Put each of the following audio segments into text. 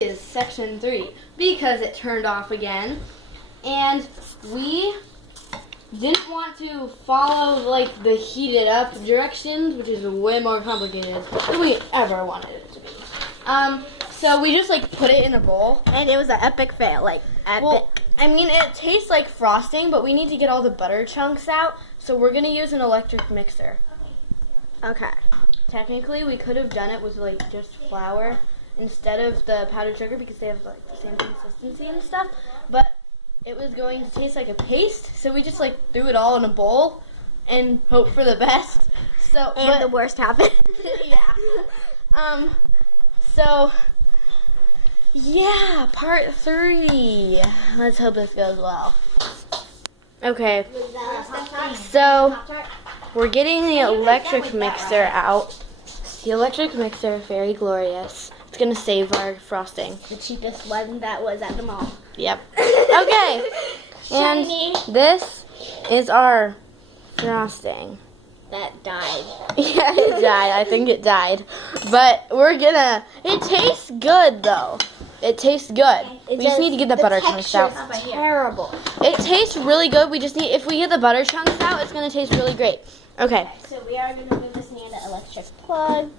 Is section 3 because it turned off again, and we didn't want to follow like the heated up directions, which is way more complicated than we ever wanted it to be. So we just like put it in a bowl, and it was an epic fail, like epic. Well, I mean, it tastes like frosting, but we need to get all the butter chunks out, so we're gonna use an electric mixer. Okay. Technically, we could have done it with like just flour instead of the powdered sugar because they have like the same consistency and stuff, but it was going to taste like a paste, so we just like threw it all in a bowl and hope for the best. So the worst happened. Yeah. So yeah, part 3. Let's hope this goes well. Okay. So we're getting the electric mixer out. The electric mixer, very glorious. It's gonna save our frosting. The cheapest one that was at the mall. Yep. Okay. And this is our frosting. That died. Yeah, it died. I think it died. But we're gonna. It tastes good though. It tastes good. We just need to get the butter chunks out. It's terrible. It tastes really good. We just need. If we get the butter chunks out, it's gonna taste really great. Okay. So we are going to move this near the electric plug,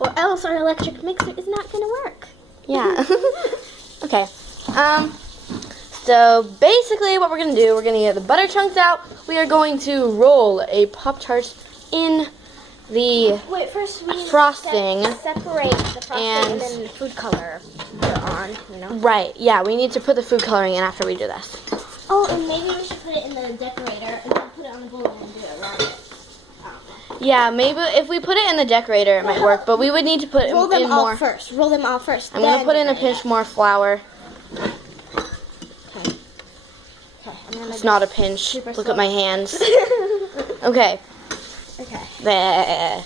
or else our electric mixer is not going to work. Yeah. Okay. So basically what we're going to do, we're going to get the butter chunks out. We are going to roll a Pop-Tart in the first we frosting. Separate the frosting and then the food color on, you know. Right. Yeah, we need to put the food coloring in after we do this. Oh, and maybe we should put it in the decorator and then put it on the bowl and do it around it. Yeah, maybe if we put it in the decorator, it might work, but we would need to put in more. Roll them all first. Roll them all first. I'm going to put in a pinch more flour. Okay. It's not a pinch. Look at my hands. Okay. Okay. There.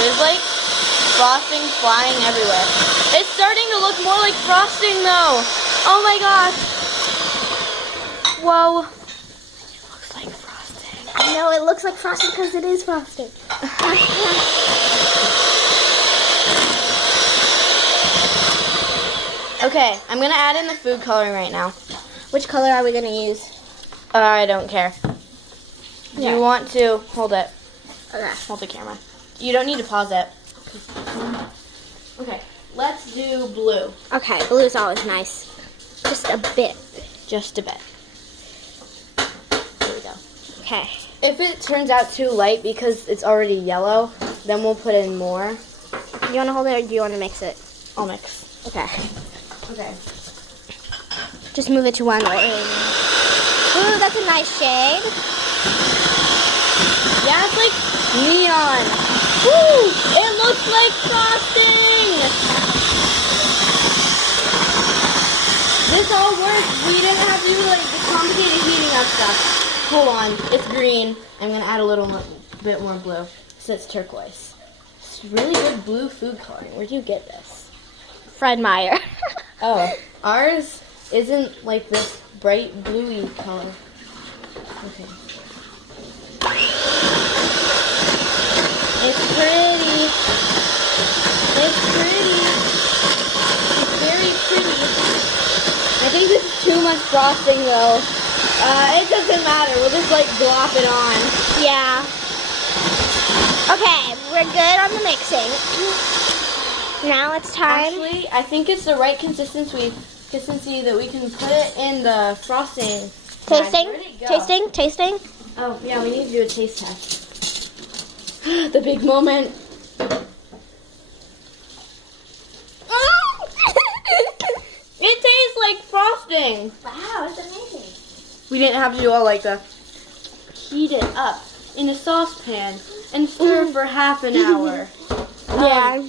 There's like frosting flying everywhere. It's starting to look more like frosting though. Oh my gosh. Whoa. It looks like frosting. I know it looks like frosting because it is frosting. Okay, I'm going to add in the food coloring right now. Which color are we going to use? I don't care. Do you want to hold it? Okay. Hold the camera. You don't need to pause it. Okay, let's do blue. Okay, blue is always nice. Just a bit. Just a bit. There we go. Okay. If it turns out too light because it's already yellow, then we'll put in more. Do you want to hold it or do you want to mix it? I'll mix. Okay. Okay. Just move it to one way. Ooh, that's a nice shade. Yeah, it's like neon. Woo! It looks like frosting! This all works. We didn't have to do like the complicated heating up stuff. Hold on. It's green. I'm going to add a little bit more blue. So it's turquoise. It's really good blue food coloring. Where do you get this? Fred Meyer. Oh, ours isn't like this bright bluey color. Okay. It's pretty. It's pretty. It's very pretty. I think this is too much frosting though. It doesn't matter. We'll just like glop it on. Yeah. Okay, we're good on the mixing. Now it's time. Actually, I think it's the right consistency that we can put it in the frosting. Tasting? Where'd it go? Tasting? Oh, yeah, we need to do a taste test. The big moment. It tastes like frosting. Wow, it's amazing. We didn't have to do all like the heat it up in a saucepan and stir for half an hour. Yeah.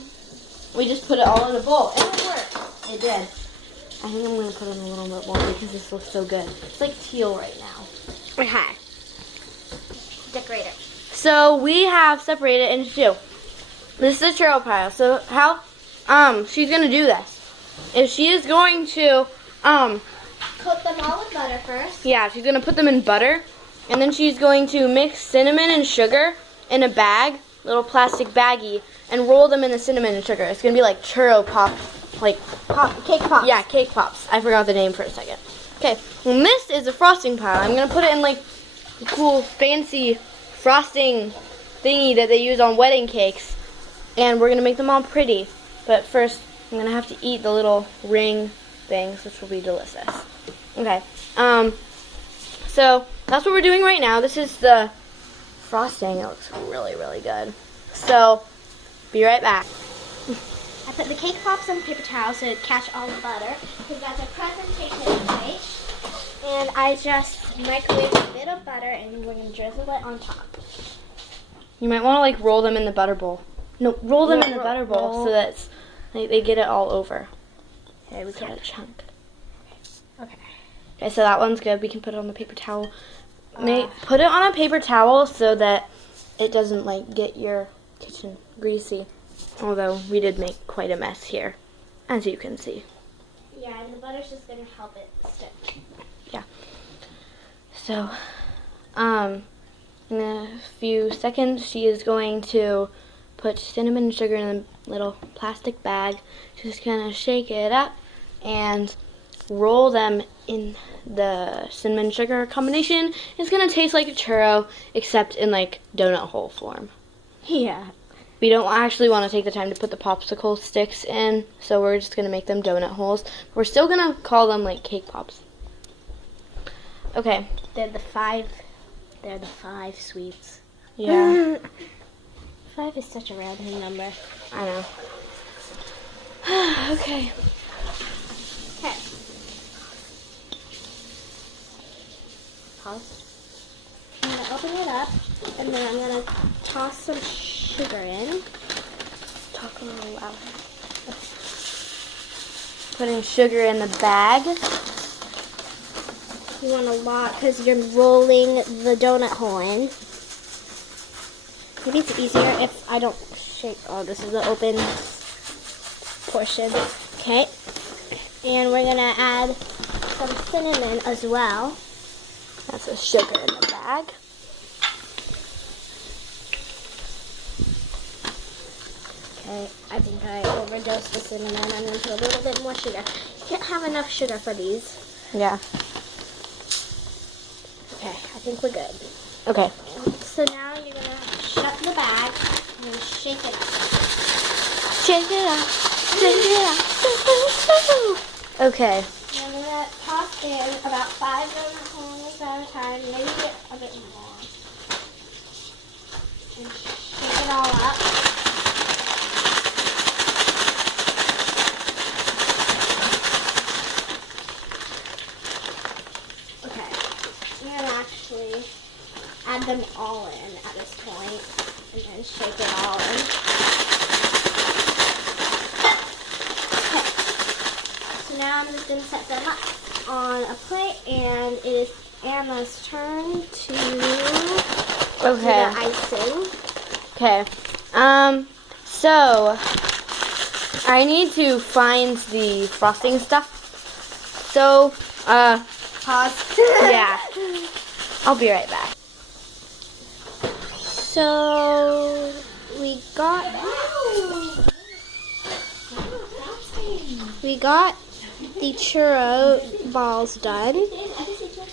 We just put it all in a bowl, and it worked. It did. I think I'm going to put in a little bit more because this looks so good. It's like teal right now. Okay. Decorator. So we have separated it into two. This is a churro pile. So how she's going to do this is she is going to coat them all with butter first. Yeah, she's going to put them in butter. And then she's going to mix cinnamon and sugar in a bag, little plastic baggie, and roll them in the cinnamon and sugar. It's going to be like churro pop, like Cake pops. Yeah, cake pops. I forgot the name for a second. Okay, and this is a frosting pile. I'm going to put it in like a cool fancy frosting thingy that they use on wedding cakes. And we're going to make them all pretty. But first, I'm going to have to eat the little ring things, which will be delicious. Okay, so that's what we're doing right now. This is the frosting. It looks really, really good. So, be right back. I put the cake pops on paper towel so it catch all the butter because that's a presentation plate. And I just microwave a bit of butter and we're going to drizzle it on top. You might want to like roll them in the butter bowl. No, roll them in the butter bowl so that they get it all over. Okay, we Cut can. a chunk. Okay. Okay, so that one's good. We can put it on the paper towel. Put it on a paper towel so that it doesn't like get your kitchen greasy. Although we did make quite a mess here, as you can see. Yeah, and the butter's just going to help it stick. Yeah. So, in a few seconds, she is going to put cinnamon and sugar in a little plastic bag. Just kind of shake it up and roll them in the cinnamon sugar combination. It's going to taste like a churro, except in like donut hole form. Yeah. We don't actually want to take the time to put the popsicle sticks in, so we're just going to make them donut holes. We're still going to call them like cake pops. Okay. They're the five sweets. Yeah. 5 is such a random number. I know. Okay. Okay. Pause. I'm going to open it up, and then I'm going to toss some sugar in. Talk a little louder. Putting sugar in the bag. You want a lot because you're rolling the donut hole in. Maybe it's easier if I don't shake. Oh, this is the open portion. Okay. And we're going to add some cinnamon as well. That's the sugar in the bag. Okay, I think I overdosed the cinnamon. I'm going to put a little bit more sugar. You can't have enough sugar for these. Yeah. Okay, I think we're good. Okay. So now you're going to shut the bag and shake it up. Shake it up. Shake it up. Okay. And I'm going to toss in about 5 donut holes at a time, maybe a bit more. And shake it all up. Add them all in at this point, and then shake it all in. Okay. So now I'm just going to set them up on a plate, and it is Anna's turn to do the icing. Okay. So I need to find the frosting stuff. So, Pause. yeah. I'll be right back. So we got the churro balls done,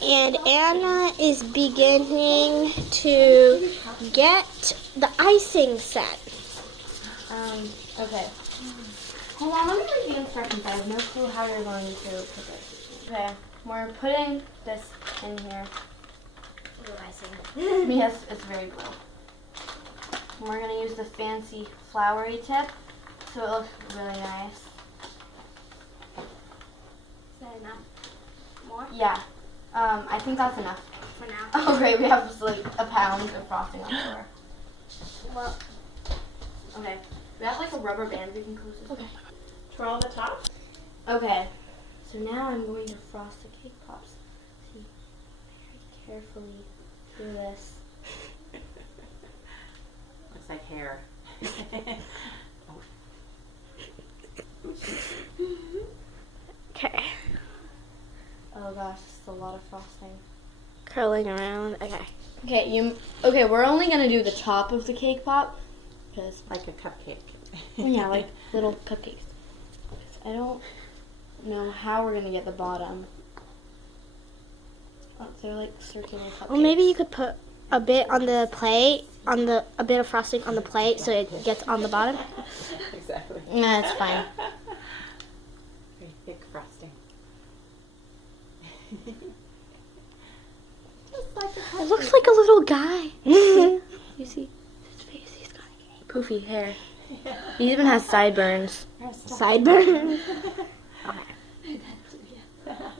and Anna is beginning to get the icing set. Okay. Hold on, let me read the instructions. I have no clue how you're going to put this. Okay, we're putting this in here. Blue icing. Yes, it's very blue. And we're going to use the fancy flowery tip, so it looks really nice. Is that enough? More? Yeah, I think that's enough. For now. Oh great, we have just like a pound of frosting on the floor. Well, Okay, we have like a rubber band we can close this. okay. Twirl the top. Okay, so now I'm going to frost the cake pops. See, very carefully do this. Looks like hair. Okay. Oh gosh, it's a lot of frosting. Curling around. Okay. Okay, we're only gonna do the top of the cake pop, because Like a cupcake. yeah, like little cupcakes. I don't know how we're gonna get the bottom. Oh, they're like circular cupcakes. Well, maybe you could put a bit on the plate, a bit of frosting on the plate, so it gets on the bottom. Exactly. Nah, it's fine. Very thick frosting. Just like a It looks like a little guy. You see his face? He's got Poofy hair. He even has sideburns. sideburns. cupcake.